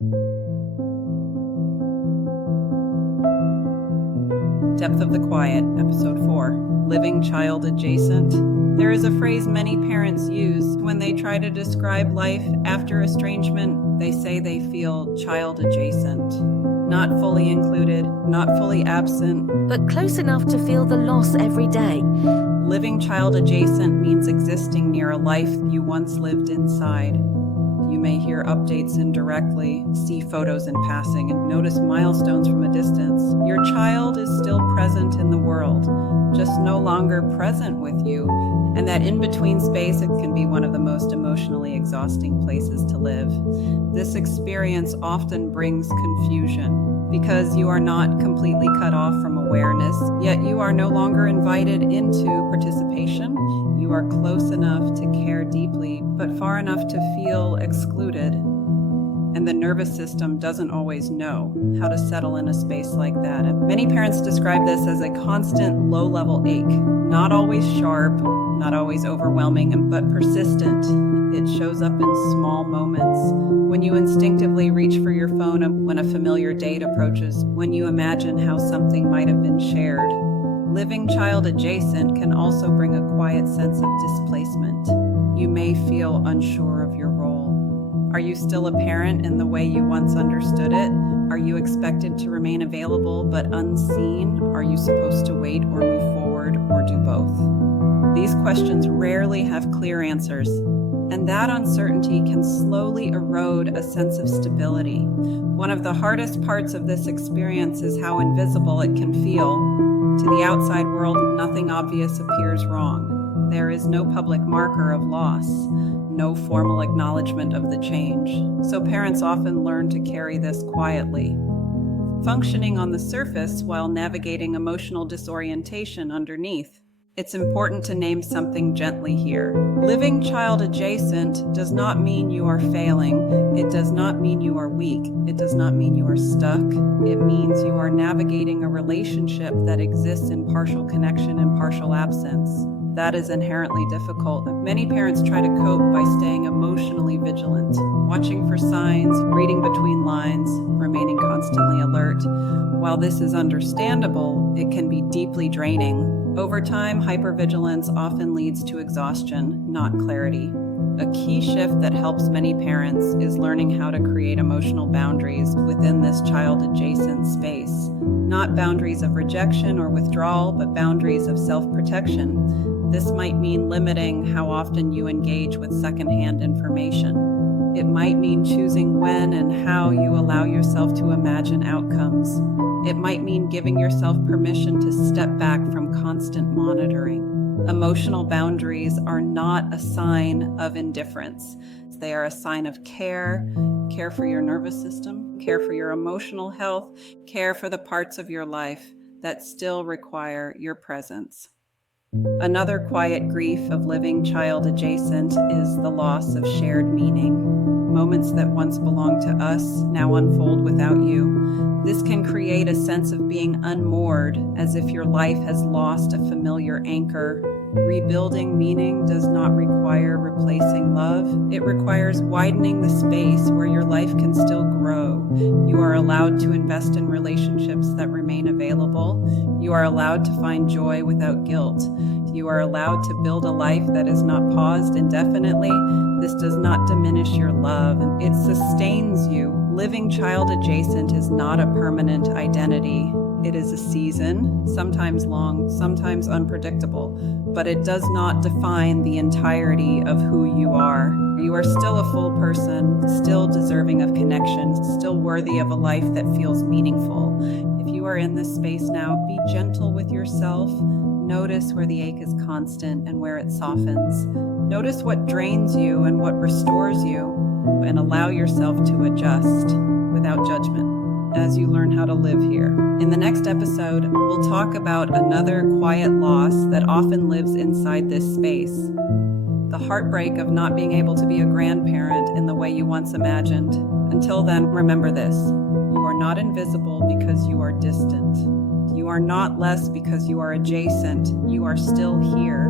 Depth of the Quiet, Episode 4, Living Child Adjacent. There is a phrase many parents use when they try to describe life after estrangement. They say they feel child adjacent. Not fully included, not fully absent, but close enough to feel the loss every day. Living child adjacent means existing near a life you once lived inside. You may hear updates indirectly, see photos in passing, and notice milestones from a distance. Your child is still present in the world, just no longer present with you. And that in-between space, it can be one of the most emotionally exhausting places to live. This experience often brings confusion because you are not completely cut off from awareness, yet you are no longer invited into participation. You are close enough to care deeply, but far enough to feel excluded. And the nervous system doesn't always know how to settle in a space like that. And many parents describe this as a constant low-level ache, not always sharp, not always overwhelming, but persistent. It shows up in small moments. When you instinctively reach for your phone, when a familiar date approaches, when you imagine how something might have been shared. Living child adjacent can also bring a quiet sense of displacement. You may feel unsure of your role. Are you still a parent in the way you once understood it? Are you expected to remain available but unseen? Are you supposed to wait or move forward or do both? These questions rarely have clear answers, and that uncertainty can slowly erode a sense of stability. One of the hardest parts of this experience is how invisible it can feel. To the outside world, nothing obvious appears wrong. There is no public marker of loss, no formal acknowledgement of the change. So parents often learn to carry this quietly, functioning on the surface while navigating emotional disorientation underneath. It's important to name something gently here. Living child adjacent does not mean you are failing. It does not mean you are weak. It does not mean you are stuck. It means you are navigating a relationship that exists in partial connection and partial absence. That is inherently difficult. Many parents try to cope by staying emotionally vigilant, watching for signs, reading between lines, remaining constantly alert. While this is understandable, it can be deeply draining. Over time, hypervigilance often leads to exhaustion, not clarity. A key shift that helps many parents is learning how to create emotional boundaries within this child-adjacent space. Not boundaries of rejection or withdrawal, but boundaries of self-protection. This might mean limiting how often you engage with secondhand information. It might mean choosing when and how you allow yourself to imagine outcomes. It might mean giving yourself permission to step back from constant monitoring. Emotional boundaries are not a sign of indifference. They are a sign of care for your nervous system, care for your emotional health, care for the parts of your life that still require your presence. Another quiet grief of living child adjacent is the loss of shared meaning. Moments that once belonged to us now unfold without you. This can create a sense of being unmoored, as if your life has lost a familiar anchor. Rebuilding meaning does not require replacing love. It requires widening the space where your life can still grow. You are allowed to invest in relationships that remain available. You are allowed to find joy without guilt. You are allowed to build a life that is not paused indefinitely. This does not diminish your love. It sustains you. Living child adjacent is not a permanent identity. It is a season, sometimes long, sometimes unpredictable, but it does not define the entirety of who you are. You are still a full person, still deserving of connection, still worthy of a life that feels meaningful. If you are in this space now, be gentle with yourself. Notice where the ache is constant and where it softens. Notice what drains you and what restores you, and allow yourself to adjust without judgment as you learn how to live here. In the next episode, we'll talk about another quiet loss that often lives inside this space. The heartbreak of not being able to be a grandparent in the way you once imagined. Until then, remember this: you are not invisible because you are distant. You are not less because you are adjacent. You are still here,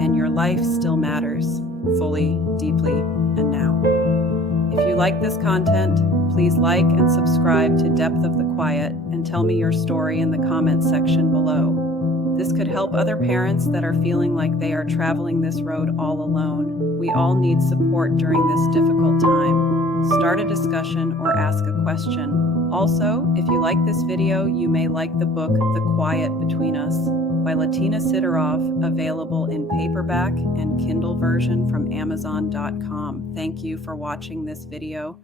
and your life still matters, fully, deeply, and now. If you like this content, Please like and subscribe to Depth of the Quiet and tell me your story in the comments section below. This could help other parents that are feeling like they are traveling this road all alone. We all need support during this difficult time. Start a discussion or ask a question. Also, if you like this video, you may like the book The Quiet Between Us by Latina Sidorov, available in paperback and Kindle version from Amazon.com. Thank you for watching this video.